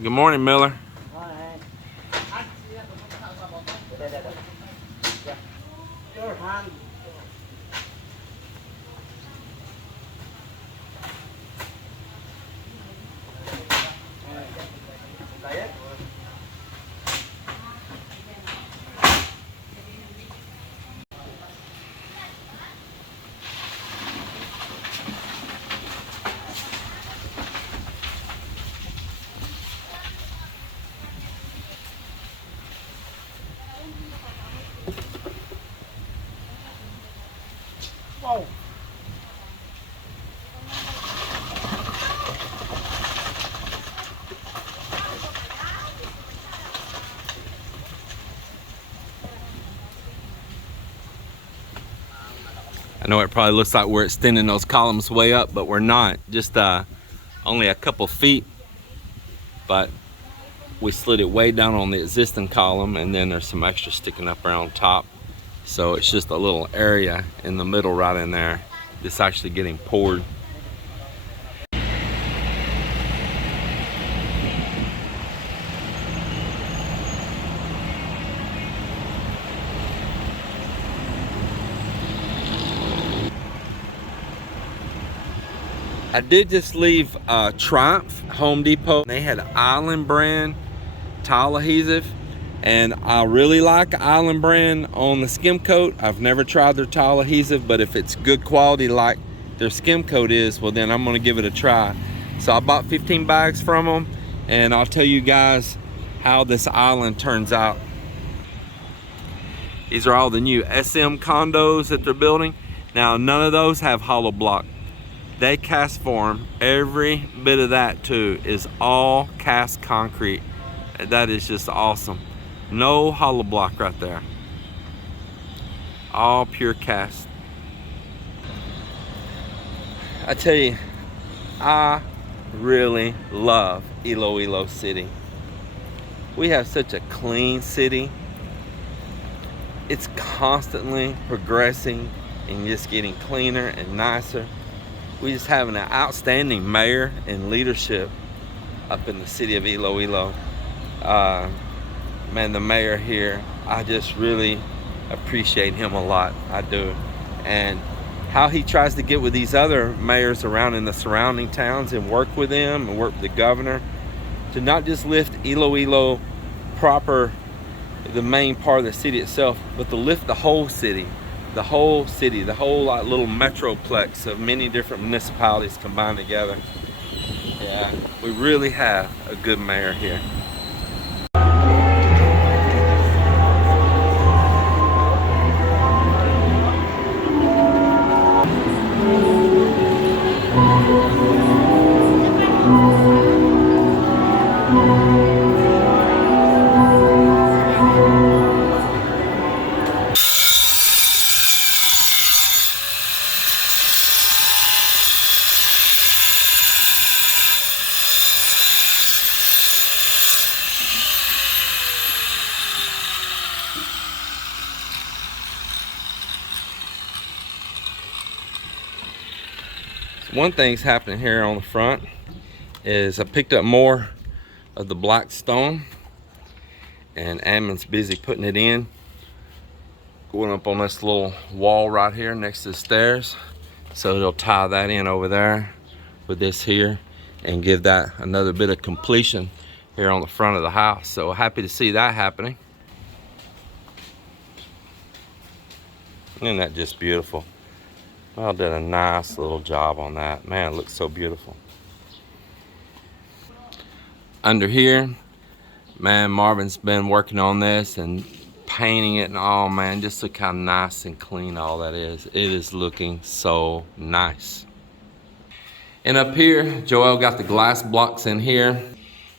Good morning, Miller. Your hand. Wow. I know it probably looks like we're extending those columns way up, but we're not. Just only a couple feet, but we slid it way down on the existing column, and then there's some extra sticking up around top. So it's just a little area in the middle right in there. It's actually getting poured. I did just leave Triumph Home Depot. They had Island brand tile adhesive, and I really like Island brand on the skim coat. I've never tried their tile adhesive, but if it's good quality like their skim coat is, well then I'm gonna give it a try. So I bought 15 bags from them, and I'll tell you guys how this Island turns out. These are all the new SM condos that they're building. Now none of those have hollow block. They cast form. Every bit of that too is all cast concrete. That is just awesome. No hollow block right there. All pure cast. I tell you, I really love Iloilo City. We have such a clean city. It's constantly progressing and just getting cleaner and nicer. We just have an outstanding mayor and leadership up in the city of Iloilo. Man, the mayor here, I just really appreciate him a lot. I do. And how he tries to get with these other mayors around in the surrounding towns and work with them and work with the governor to not just lift Iloilo proper, the main part of the city itself, but to lift the whole city. The whole city, the whole little metroplex of many different municipalities combined together. Yeah, we really have a good mayor here. One thing's happening here on the front is I picked up more of the black stone, and Amben's busy putting it in, going up on this little wall right here next to the stairs. So they'll tie that in over there with this here and give that another bit of completion here on the front of the house. So happy to see that happening. Isn't that just beautiful? Well, did a nice little job on that. Man, it looks so beautiful. Under here, man, Marvin's been working on this and painting it and all, man. Just look how nice and clean all that is. It is looking so nice. And up here, Joel got the glass blocks in here,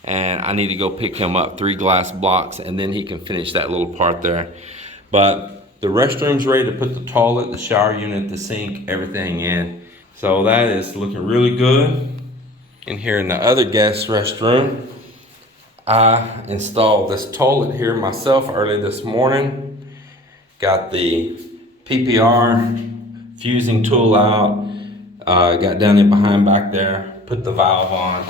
and I need to go pick him up 3 glass blocks, and then he can finish that little part there. But the restroom's ready to put the toilet, the shower unit, the sink, everything in. So that is looking really good. In here in the other guest restroom, I installed this toilet here myself early this morning. Got the PPR fusing tool out. Got down in behind back there, put the valve on.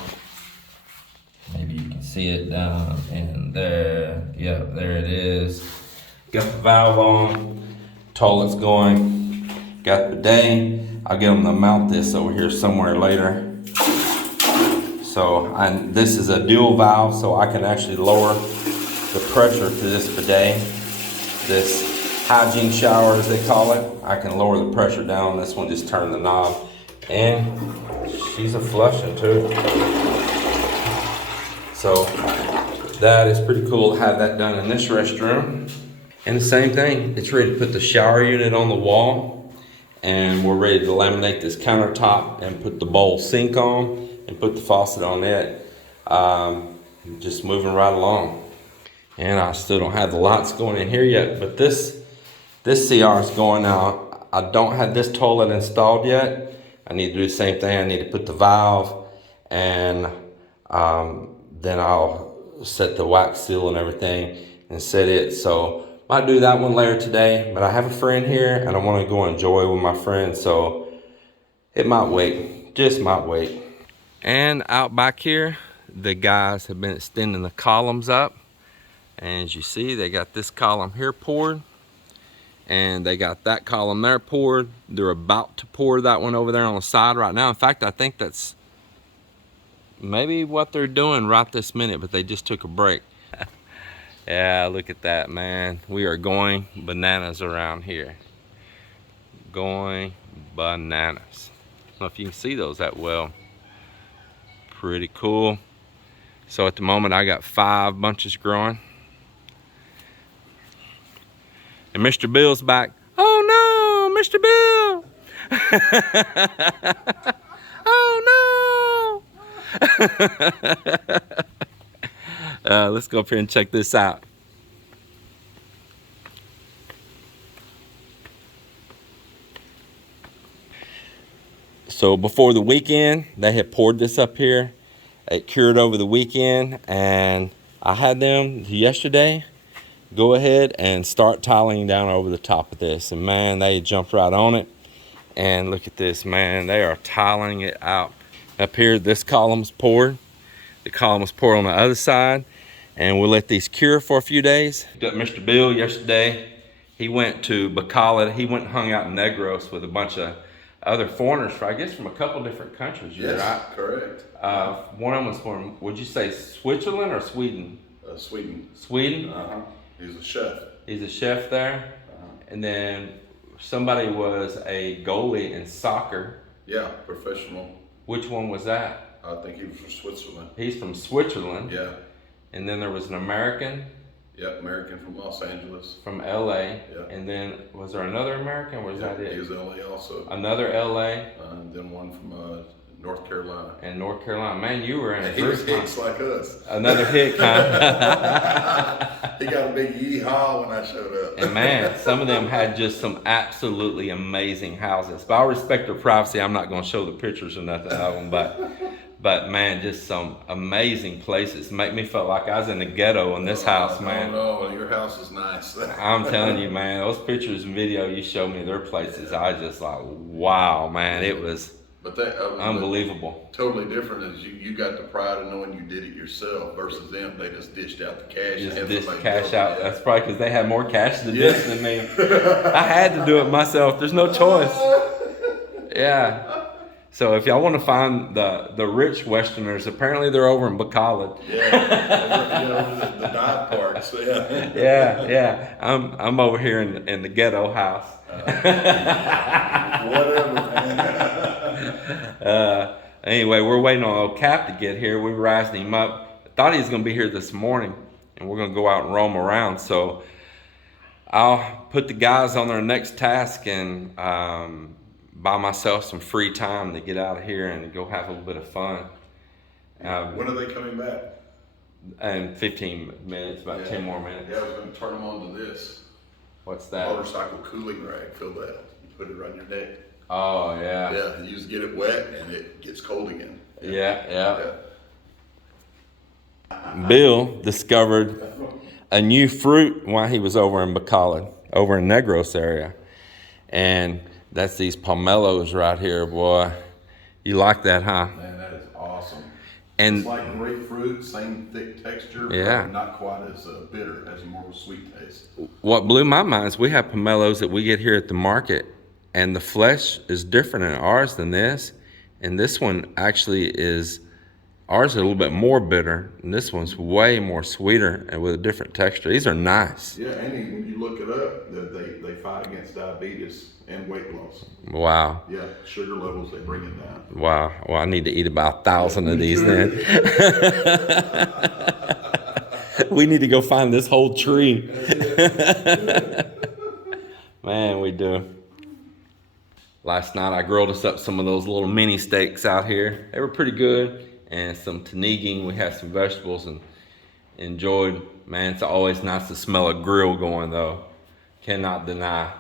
Maybe you can See it down in there. Yep, there it is. Got the valve on, toilet's going, got the bidet. I'll get them to mount this over here somewhere later. So this is a dual valve, so I can actually lower the pressure to this bidet. This hygiene shower, as they call it. I can lower the pressure down. This one, just turn the knob. And she's a flushing too. So that is pretty cool to have that done in this restroom. And the same thing, it's ready to put the shower unit on the wall, and we're ready to laminate this countertop and put the bowl sink on and put the faucet on it. Just moving right along. And I still don't have the lights going in here yet, but this CR is going out. I don't have this toilet installed yet. I need to do the same thing. I need to put the valve, and then I'll set the wax seal and everything and set it. So might do that one later today, but I have a friend here and I want to go enjoy with my friend, so it might wait, just might wait. And out back here, the guys have been extending the columns up. And as you see, they got this column here poured, and they got that column there poured. They're about to pour that one over there on the side right now. In fact, I think that's maybe what they're doing right this minute, but they just took a break. Yeah, look at that, man. We are going bananas around here. Going bananas. I don't know if you can see those that well. Pretty cool. So at the moment, I got 5 bunches growing. And Mr. Bill's back. Oh no, Mr. Bill! Oh no! Let's go up here and check this out. So before the weekend, they had poured this up here. It cured over the weekend, and I had them yesterday go ahead and start tiling down over the top of this. And man, they jumped right on it. And look at this, man. They are tiling it out. Up here, this column's poured. The column was poured on the other side. And we'll let these cure for a few days. Got Mr. Bill yesterday. He went to Bacala. He went and hung out in Negros with a bunch of other foreigners, I guess from a couple different countries. Yes, right? Correct. One of them was from, would you say Switzerland or Sweden? Sweden. Sweden? Uh-huh. He's a chef. He's a chef there. And then somebody was a goalie in soccer. Yeah, professional. Which one was that? I think he was from Switzerland. He's from Switzerland. Yeah. And then there was an American. Yeah, American from Los Angeles. From LA. Yeah. And then was there another American, or was that it? He was LA also. Another LA. And then one from North Carolina. And North Carolina. Man, you were in a He was Hicks like us. Another hick, huh? He got a big yeehaw when I showed up. And man, some of them had just some absolutely amazing houses. But I respect their privacy. I'm not going to show the pictures or nothing of them. But man, just some amazing places. Make me feel like I was in the ghetto in this house, man. No, your house is nice. I'm telling you, man, those pictures and video you showed me their places, I just like, wow, man, it was unbelievable. Totally different is you got the pride of knowing you did it yourself versus them. They just dished out the cash. Just dished cash out. That's probably because they had more cash to dish than me. I had to do it myself. There's no choice. Yeah. So if y'all want to find the rich Westerners, apparently they're over in Bacala. Yeah, the dive parks. Yeah. Yeah. I'm over here in the ghetto house. Whatever, man. Anyway, we're waiting on old Cap to get here. We rised him up. I thought he was going to be here this morning, and we're going to go out and roam around. So I'll put the guys on their next task and buy myself some free time to get out of here and go have a little bit of fun. When are they coming back? In 15 minutes, about 10 more minutes. Yeah, I was going to turn them on to this. What's that? Motorcycle cooling rag. Fill that. You put it around your neck. Oh, yeah. Yeah, you just get it wet and it gets cold again. Yeah. Bill discovered a new fruit while he was over in Bacala, over in Negros area. And that's these pomelos right here, boy. You like that, huh? Man, that is awesome. And It's like grapefruit, same thick texture, Yeah. but not quite as bitter, has more of a sweet taste. what blew my mind is we have pomelos that we get here at the market, and the flesh is different in ours than this. And this one actually is, ours is a little bit more bitter, and this one's way more sweeter and with a different texture. These are nice. Yeah, and when you look it up, they fight against diabetes and weight loss. Wow. Yeah, sugar levels, they bring it down. Wow. Well, I need to eat about 1,000 of these then. We need to go find this whole tree. Man, we do. Last night I grilled us up some of those little mini steaks out here. They were pretty good. And some taniging. We had some vegetables and enjoyed. Man, it's always nice to smell a grill going though. Cannot deny.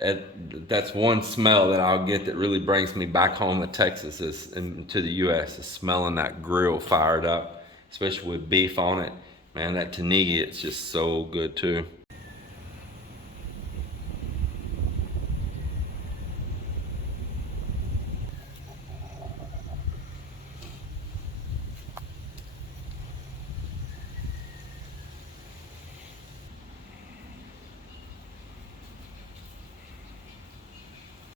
That's one smell that I'll get that really brings me back home to Texas and to the U.S. is smelling that grill fired up, especially with beef on it. Man, that tanigi, it's just so good too.